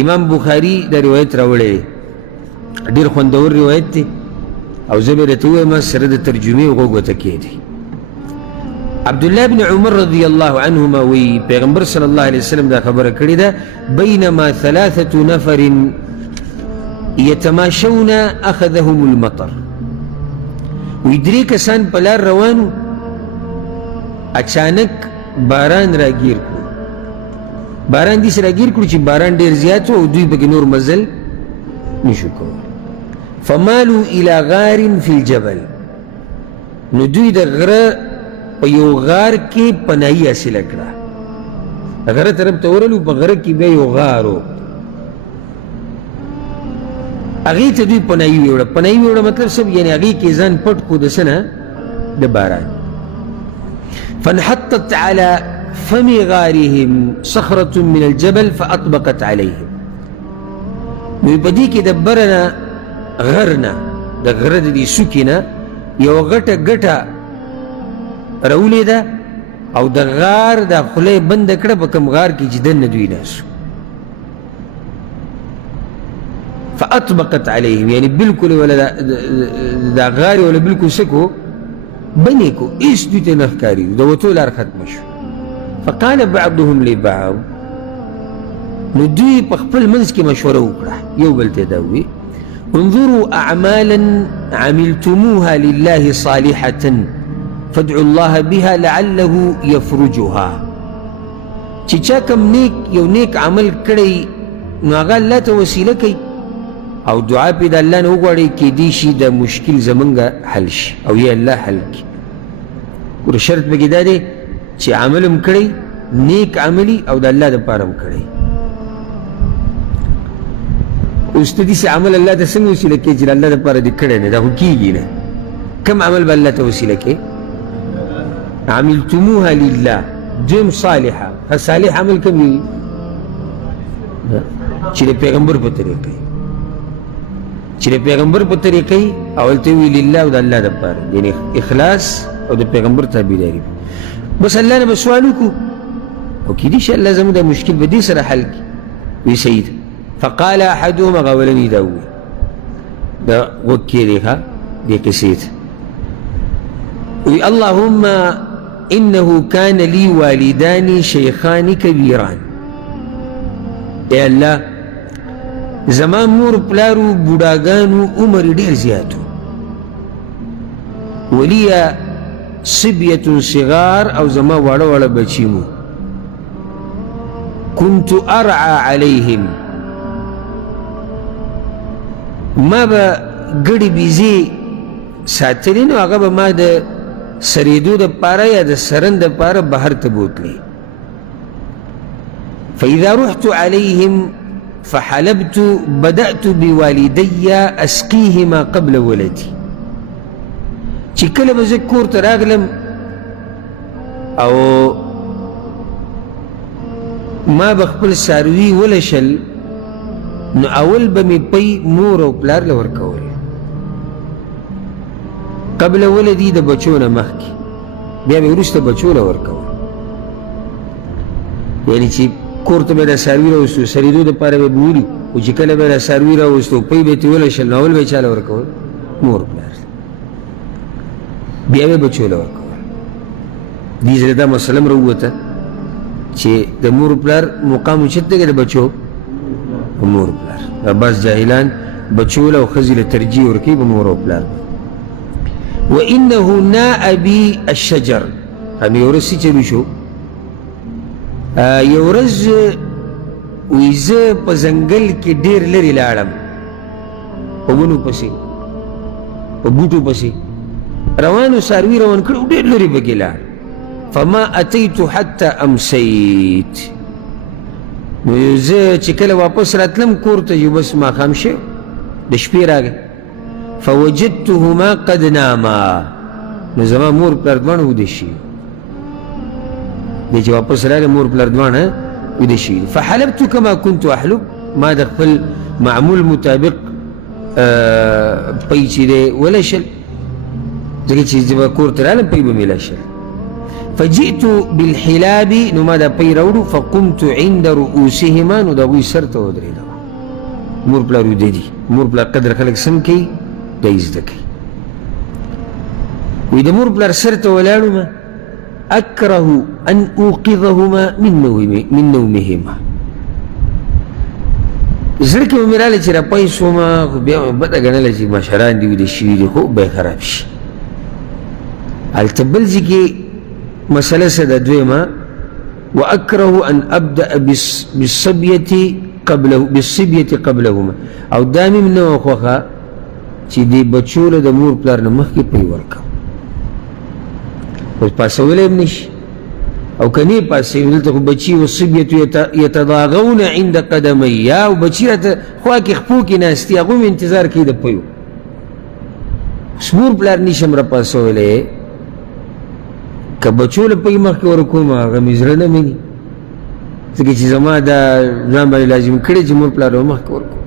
امام بخاری دا روایت راوړی ډېر خوندور روایت دی او زه به درته ووایم سره د ترجمې غوږ ورته کېږدئ. عبدالله بن عمر رضی الله عنهما وی پیغمبر صلی الله علیه وسلم دا خبره کړې ده بینما ثلاثة نفر یتماشون اخذهم المطر وی درې کسان په لار روانو اچانک باران راګیر کړو باران داسې راګیر کړو چې باران ډېر زیات و او دوی پکې نور مزل نشو کولی فمالو الى غار فی الجبل نو دوی د غره په یو غار کې پناهي حاصله کړه غره طرف ته ورلو په غره کې بیا یو غار و هغې ته دوی پناهي ویوړه پناهي ویوړه مطلب څه یعنې هغې کې ځان پټ کړو د څه نه د باران فانحطت على فم غارهم صخرة من الجبل فأطبقت عليهم نو په دې کې د بره نه غر نه د غره د دې څوکې نه یوه غټه ګټه راولې ده او د غار دا خوله یې بنده کړه په کوم غار کې چې دننه دوی ناست فأطبقت عليهم یعنی بالکل ولا دا غار ولا بالکل څه کو بنې کو هېڅ دوی ته نه ښکاري د وتو لار ختمه شو فقال بعضهم لبعض نو دوی په خپل منځ کې مشوره وکړه یو بل ته دا ووایي انظروا أعمالا عملتموها لله صالحة فادعوا الله بها لعله يفرجها چې چا کوم یو نیک عمل کړی نو هغه الله ته وسیله کوي او دعا پې د الله نه وغواړئ کیدی شي د مشکل زمونږ حل شي او یا الله حل کړي ګوره شرط پکې دا دی چې عمل هم کړی نیک عملي او د الله دپاره هم کړی اوس ته داسې عمل الله ته څنګه وسیله کوې چې د الله دپاره دې کړی نه دا خو کېږي نه کوم عمل به الله ته وسیله کوې عملتموها لله دویم صالحه صالح عمل کوم وي چې د پیغمبر په طریقې چې د پیغمبر په طریقې اول ته وي لله او د الله دپاره یعنی اخلاص او د پیغمبر تابعداري بس الله نه به سوال وکړو او کیدای شي الله زموږ د مشکل به دې سره حل کړي وي صحیح ده فقال احدهم هغه اولني دا ووایي دا غوږ کېږدئ ښه دې قصې ته وي اللهم إنه كان لي والدان شيخان كبيران اے الله زما مور پلارو بوډاګانو عمر ډېر زیاتو ولي صبية صغار او زما واړه واړه بچي مو كنت أرعى عليهم ما به ګړې بیزې ساتلې نو هغه به ما د سریدو د پاره یا د سرن د پاره بهر ته بوتلی فإذا رحت عليهم فحلبت بدأت بوالدي أسقيهما قبل ولدي چې کله به زه کور ته راغلم او ما به خپل څاروي ولشل نو اول به مې پی مور او پلار له ورکول قبل ولدي د بچو نه مخکې بیا مې وروسته بچو له ورکول یعنی چې کور ته به د څاروي راوستو سریدو دپاره به بولي خو چې کله به د څاروي راوستو پی به یې ترې ولشل نو اول به یې چا له ورکول مور پلار بیا به بچو له ورکول دې زړه دا مسله م راووته چې د مور پلار مقام اوچت دی که د بچو مور پلار بعض جاهلان بچو له او ښځې له ترجیح ورکوي په مور او پلار وإنه ناء بي الشجر هم یو ورځ چلو شو یو ورځ وایي زه په ځنګل کې ډېر لرې لاړم په ونو پسې په بوټو پسې روانو څاروي روان کړو ډېر لرې پکې لاړ فما أتيت حتى أمسيت نو زه چې کله واپس راتلم کور ته یو بس ماښام شو د شپې راغی فوجدتهما قد ناما نو زما مور پلار دواړه ویده شوي دی چې واپس راغی مور پلار دواړه ویده شوي فحلبت كما كنت أحلب ما د خپل معمول مطابق پی چې دی ولشل ځکه چې زه به کور ته رالم پی به مې لشل فجئت بالحلاب نو ما دا پی راوړو فقمت عند رؤوسهما نو دا غوی سر ته ودرېدم. مور پلار ویده دي، مور پلار قدر خلک سم کوي دا یې زده کوي. وی د مور پلار سر ته ولاړم اکره ان اوقظهما من نومهما. زړه کې مې راغله چې راپای شومه خو بیا مې بده ګڼله چې مشران دي ویده شوي دي خو به یې خراب شي. هلته بل ځای کې مسله څه ده دویمه واکره ان ابدأ بالصبیة قبلهما او دا مې نه وه خوښه چې دې بچو له د مور پلار نه مخکې پی ورکړم. اوس پاسولی هم نشي او که نه یې پاسوي دلته خو بچي والصبیة یتضاغون عند قدمي او بچي راته خوا کې خپو کې ناستي هغوی مې انتظار کوي د پیو. اوس مور پلار نشم راپاسولی که بچو له پی مخکې ورکوم هغه مې زړه نه مني ځکه چې زما دا ځان باندې لازم کړی چې مور پلار به مخکې ورکوم.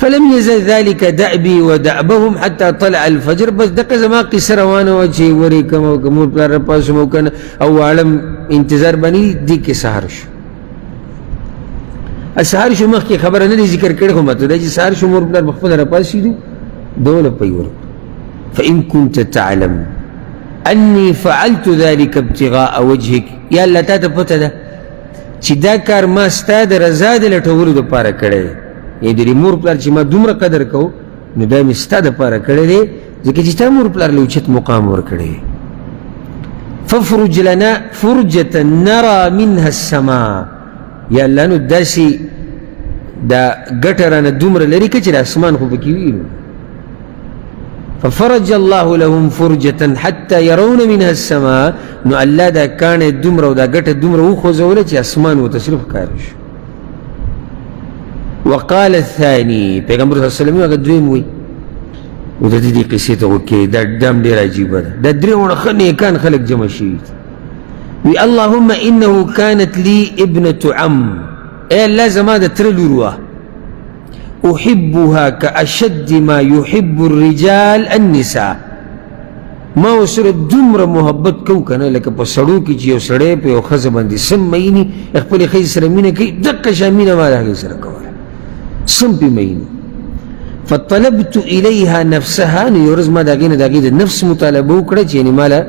فلم يزل ذلك دأبي ودأبهم حتى طلع الفجر. بس دقه زما قصه روانه وه چې وریکم او که مور پلار راپاسوم او کنه او واړم انتظار باندې دې کې سهار شو. سهار شو مخکې خبره نه دی ذکر کړې خو مته دا چې سهار شو مور پلار بخپله راپاسېدو دونه پی ورکړو. فإن كنت تعلم أني فعلت ذلك ابتغاء وجهك یا الله تا ته پته ده چې دا کار ما ستا د رضا د لټولو دپاره کړی دی. یعنې د مور پلار چې ما دومره قدر کو نو دا مې ستا دپاره کړی دی ځکه چې تا مور پلار له اوچت مقام ورکړی. فافرج لنا فرجة نرى منها السماء یا الله نو داسې دا ګټه رانه دومره لري که چې د اسمان خو پکې وي. ففرج الله لهم فرجة حتى يرون منها السماء نو الله دا کاڼې دومره او دا ګټه دومره وخوځوله چې اسمان ورته صرف ښکاره شو. وقال الثاني پیغمبر صلی الله علیه وسلم هغه دویم وی و د دې قصې ته وکړې دا هم ډېره عجیبه ده. دا درې وړه ښه نیکان خلک جمع شوي وی اللهم انه كانت لي ابنة عم ای الله زما د تره لور وه احبها كاشد ما يحب الرجال النساء. ما ورسره دومره محبت کو کنه لکه په سړو کې چې یو سړی په یو ښځه باندې سم میني خپلې ښځې سره مینه کوي دقه شان مینه ما د هغې سره کوله سم پې میني. فطلبت الیها نفسها نو یو ورځ ما د هغې نه د هغې د نفس مطالبه وکړه چې یعنې ما له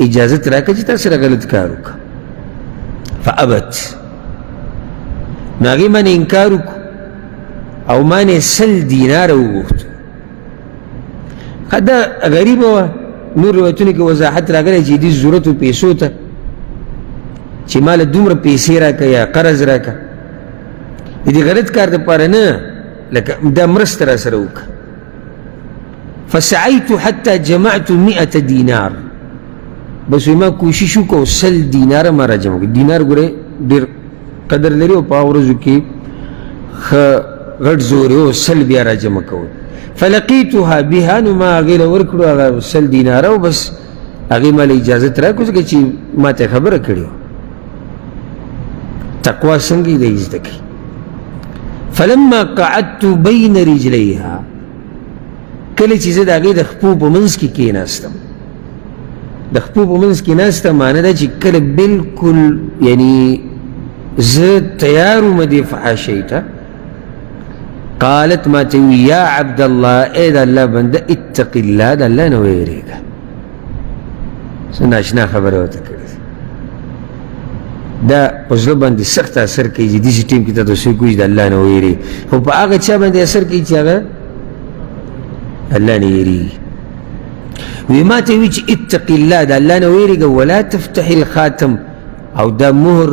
اجازت راکړه چې تا سره غلط کار وکړه. فابت نو هغې ما نه انکار وکړو او ما نه 100 دیناره وغوښتو. دا غریبه وه نور روایتونو کې وضاحت راغلی چې دې ضرورت و پیسو ته چې ما له دومره پیسې راکړه یا قرض راکړه د دې غلط کار دپاره نه لکه دا مرسته را سره وکړه. فسعیت حتی جمعت 100 دینار بس وی ما کوشش وکړو 100 دیناره ما را جمع کړو. دینار ګورې ډېر قدر لري او په هغه ورځو کې ښه غټ زور یو 100 بیا را جمع کول. فلقیتها بها نو ما هغې له ورکړو هغه 100 دیناره او بس هغې ما له اجازت راکړو ځکه چې ما ته خبره کړې وه تقوا څنګه دی زده کوي. فلما قعدت بین رجلیها کله چې زه د هغې د خپو په منځ کې کېناستم د خپو په منځ کې ناسته معنی ده چې کله بلکل یعنی زه تیار وم دې فحاشۍ ته قالت ما ته وی یا عبدالله ای د الله بنده اتق الله د الله نه ویرېږه. څه ناشنا خبره ورته کړې دا په زړه باندې سخت اثر کوي چې داسې ټیم کې ته څوک وایي د الله نه ویرېږي خو په هغه چا باندې اثر کوي چې هغه الله نه ویرېږي. وی ما ته وی چې اتق الله د الله نه ویرېږه ولا تفتح الخاتم او دا مهر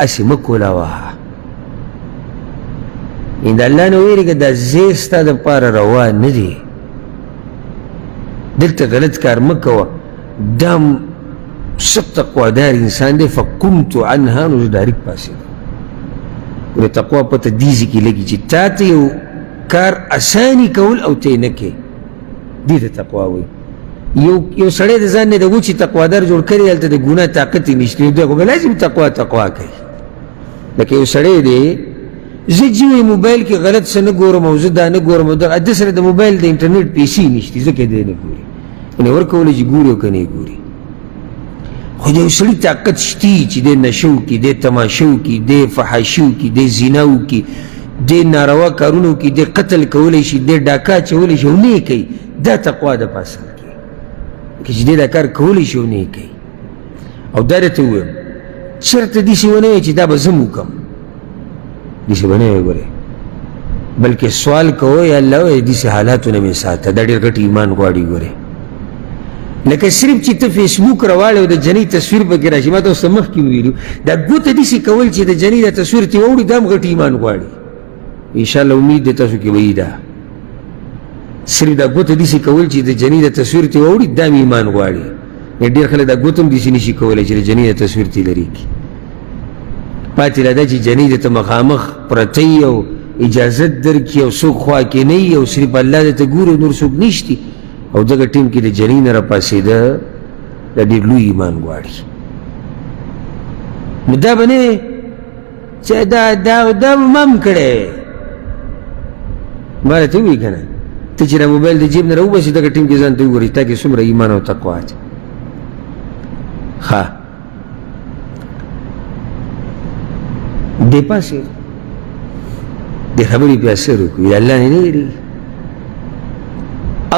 اسې مه کولاوه د الله نه ویرېږه دا ځای ستا دپاره روا نه دی دلته غلط کار مه کوه دا سخت تقوادار انسان دی. فقمت عنها نو زه ډایرکټ پاڅېدم. د تقوا پته دې ځای کې لګي چې تا ته یو کار اساني کول او ته یې نه کوې دې ته تقوا وایي. یو سړی د ځان نه د وچې تقوادار جوړ کړي هلته د ګناه طاقت یې نشته دی خو به لازم تقوا کوي. لکه یو سړی دی زه جوی موبایل کې غلط څه نه ګورم او زه دا نه ګورم او ده سره د موبایل د انټرنیټ پیسې نشته ځکه دی نه ګوري یعنې ورکولی چې ګوري او که نه یې ګوري. خو د یو سړي طاقت شتي چې دی نشو کې، دی تماشو کې، دی فحاشو کې، دی زیناو کې، دی ناروا کارونو کې، دی قتل کولی شي، دی ډاکه اچولی شي او نه یې کوي. دا تقوا ده په اصل کې چې دی دا کار کولی شي او نه یې کوي. او دا درته ووایم چېرته داسې ونه وایي چې دا به زه م وکړم، داسې به نه وایي ګورې، بلکې سوال کوو یا الله وایي داسې حالاتو نه مې ساته. دا ډېر غټ ایمان غواړي ګورې. لکه صرف چې ته فیسبوک راواړې او د جنۍ تصویر پکې راشي، ما ته اوس مخکې ویلو دا ګوته داسې کول چې د جنۍ دا تصویر ترې واوړي دا هم غټ ایمان غواړي. انشاءالله امید دی تاسو کې به وي دا صرف دا ګوته داسې کول چې د جنۍ د تصویر ترې واوړي دا هم ایمان غواړي. ډېر خلک دا ګوته هم داسې نشي کولی چې د جنۍ د تصویر ترې لرې کړي. پاتې لا دا چې جنۍ درته مخامخ پرته وي او اجازت درکړي او څوک خوا کې نه وي او صرف الله درته ګوري نور څوک نشتي او دغه ټیم کې د جنۍ نه راپاڅېده دا ډېر لوی ایمان غواړي. نو دا به نه چې دا ما هم کړی ما راته ووایي که نه ته چې دا موبایل د جیب نه راوباسې دغه ټیم کې ځان ته وګورې تا کې څومره ایمان او تقوا ده. ښه دی پاسېد دې خبرې پې اثر وکړو الله نه نه یېرېږي.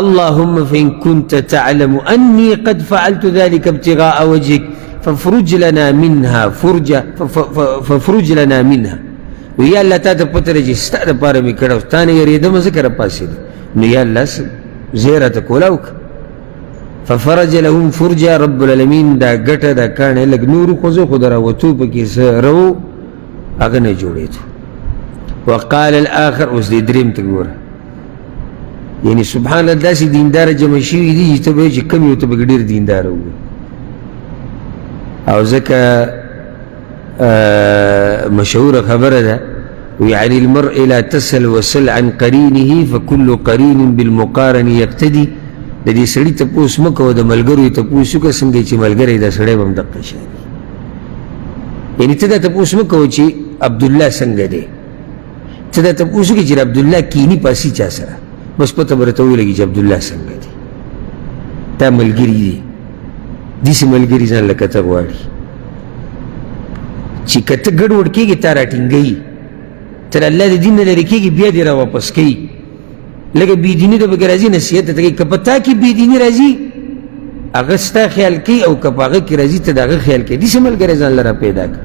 اللهم فإن كنت تعلم أني قد فعلت ذلك ابتغاء وجهك فافرج لنا منها فافرج لنا منها. ويا الله تا ته پته لري چې ستا دپاره مې کړی او تا نه یېرېدم ځکه راپاڅېدم. نو یا الله زه یې راته کولا وکړه. ففرج لهم فرجا. رب العالمین دا ګټه دا کاڼی لږ نور وخوځو خو د راوتو پکې څه رو هغه نه جوړېدو. وقال الآخر اوس دې درېم ته ګوره، یعنی سبحان الله داسې دینداره جمع شوي دي چې ته به چې کم یو ته به ډېر دینداره ووایي. او ځکه مشهوره خبره ده ویعني المرء لا تسل وسل عن قرینه فكل قرین بالمقارن یقتدي. د دې سړي تپوس مه کوه د ملګرو یې تپوس وکړه څنګه چې ملګری دا سړی به هم دقه شی دی. یعنی ته دا تپوس مه کوه چې عبدالله څنګه دی، ته دا تپوس وکړې چې عبدالله کیني پاسي چا سره، بس پته به راته ولګي چې عبدالله څنګه دی. دا ملګري دي، داسې ملګري ځان لکه ته غواړي چې که ته ګډوډ کېږي تا راټینګوي، تر الله د دین نه لرې کېږي بیا دې راواپس کوي. لکه بېدیني ته پکې راځي نصیحت ته کوي، که په تا کې بېدیني راځي هغه ستا خیال کوي او که په هغه کې راځي ته د هغه خیال کوي. داسې ملګری ځان له راپیدا کړه.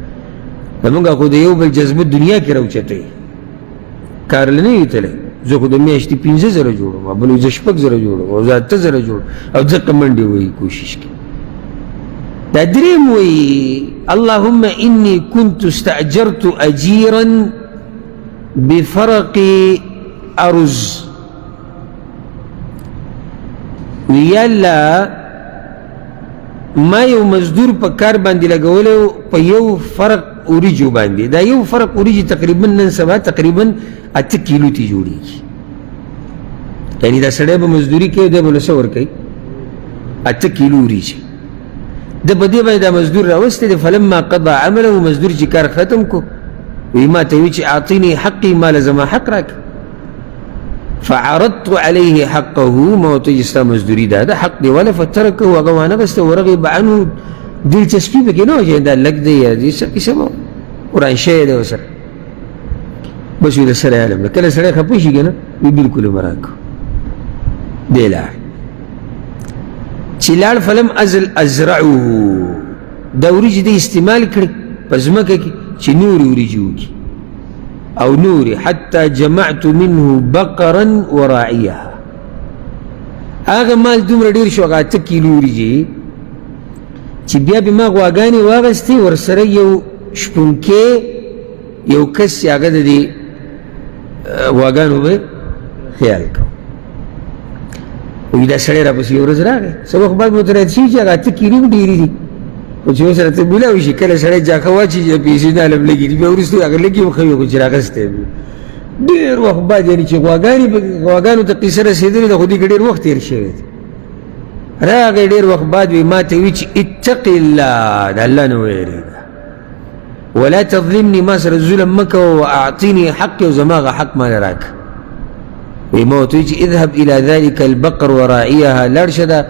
زمونږ خو د یو بل جذبه دنیا کې راوچتوي، کار له نه وي تللی. زه خو د میاشتې 15,000 جوړم، بل زه 6,000 جوړم او زه 8,000 جوړم او ځکه منډې وایي کوشش کوي. دا درېم وایي اللهم إني كنت استأجرت أجيرا بفرق أرز. ویا الله ما یو مزدور په کار باندې لګولی په یو فرق اوریجو باندې. دا یو فرق اوریجي تقریبا نن سبا تقریبا 8 کیلو تی جوړیږي. یعنی دا سړی به مزدوري کوي دی به نو څه ورکوي 8 کیلو اوریجي. ده په دې باندې دا مزدور راوستی دی. فلما قضى عمله مزدور چې کار ختم کو وی ما ته وی چې اعطیني حقي ما لزما حق راکړه. فعرضت عليه حقه ما ورته ویل ستا مزدوري دا حق دی وله فترکه هغه وانغسته ورغب عنه. دلچسپي پکې نه وه چې دا لږ دی یا څه کیسه به وران شوی دی ورسره. بس وی د سړی علم ده. کله سړی خفه شي که نه وی بلکل یې مه راکړو. دی لاړ چې لاړ فلم ازل ازرعه. دا وریجې دی استعمال کړي په ځمکه کې چې نورې وریجې وکړي او نوري حتى جمعت منه بقرا وراعيها. هغه مال دومره ډېر شو هغه 8 کیلو وریجې چې بیا به ما غواګانې واغستې ورسره یو شپونکی یو کس چې هغه د دې غواګانو به خیال کو. وایي دا سړی راپسې یو ورځ راغی څه وخت بعد مې ورته رایاد شوي چې هغه 8 کیلو هم ډېرې دي خو چې اوس راته میلاوي شي کله سړی جاکه واچي چې پیسې نه علم لګي بیا وروسته هغه لږ یې وښوي خو چې راغستی ډېر وخت بعد یعنې چې غواګانو ته قیسه رسېدلې ده خو دې کې ډېر وخت تېر شوی دی. راغی ډېر وخت بعد وی ما ته وي چې اتق الله د الله نه ویرېږه ولا تظلمني ما سره ظلم مه کوه واعطیني حقي او زما هغه حق ماله راکړه. وی ما ورته وي چې اذهب الى ذلك البقر وراعيها لاړ شه د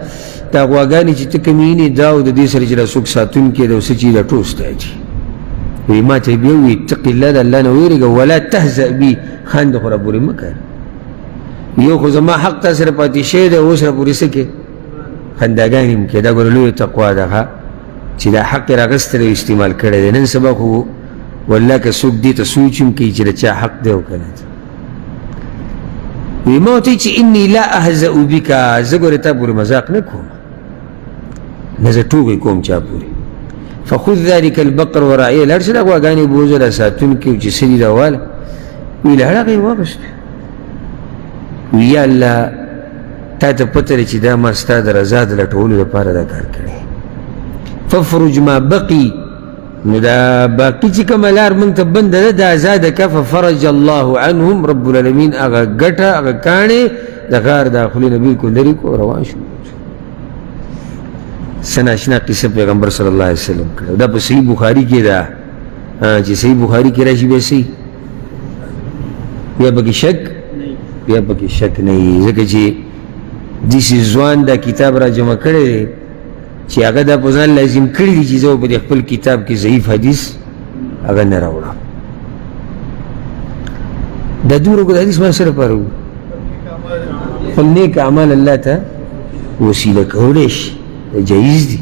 دا غواګانې چې ته کومې وینې دا او د دې سره چې دا څوک ساتونکی دی او څه چې دا ټول ستا دي وی ما ته بیا ووایي اتق الله د الله نه ویرېږه ولا تهزأ بي خنده خو راپورې مه کوه یو خو زما حق تا سره پاتې شوی دی اوس راپورې څه کې خنداګانې م کې دا ګوره لویه تقوا ده چې دا حق یې راغستی دی او استعمال کړی دی نن سبا خو والله که څوک دې ته سوچ هم کوي چې د چا حق دی او که نه وی ما ورته چې اني لا اهزأ بک زه ګورې تا پورې مذاق نه کوم نه زه ټوکې کوم چا پورې فخذ ذلك البقر وراعيه لاړ شه دا غواګانې بوځه دا ساتونکي چې څه دي دا واله وی له هغه یې واغېسته وی یا الله تا ته پته ده چې دا ما ستا د رضا د لټولو لپاره دا کار کړی ففرج ما بقي نو دا باقي چې کومه لار موږ ته بنده ده دا ازاده که ففرج الله عنهم رب العالمین هغه ګټه هغه کاڼې د غار داخلي نه بلکل لرې کو روان شو څه ناشنا قصه پیغمبر صلی الله علیه وسلم کړه دا په صحیح بخاري کې ده چې صحیح بخاري کې راشي بیا صحیح بیا پکې شک نه وي ځکه چې داسې ځوان دا کتاب را جمع کړی دی چې هغه دا په ځان لازم کړي دي چې زه په دې خپل کتاب کې ضعیف حدیث هغه نه راوړم دا دومره اوږد حدیث ما سره پاره و خپل نیک اعمال الله ته وسیله کولی شي جایز دي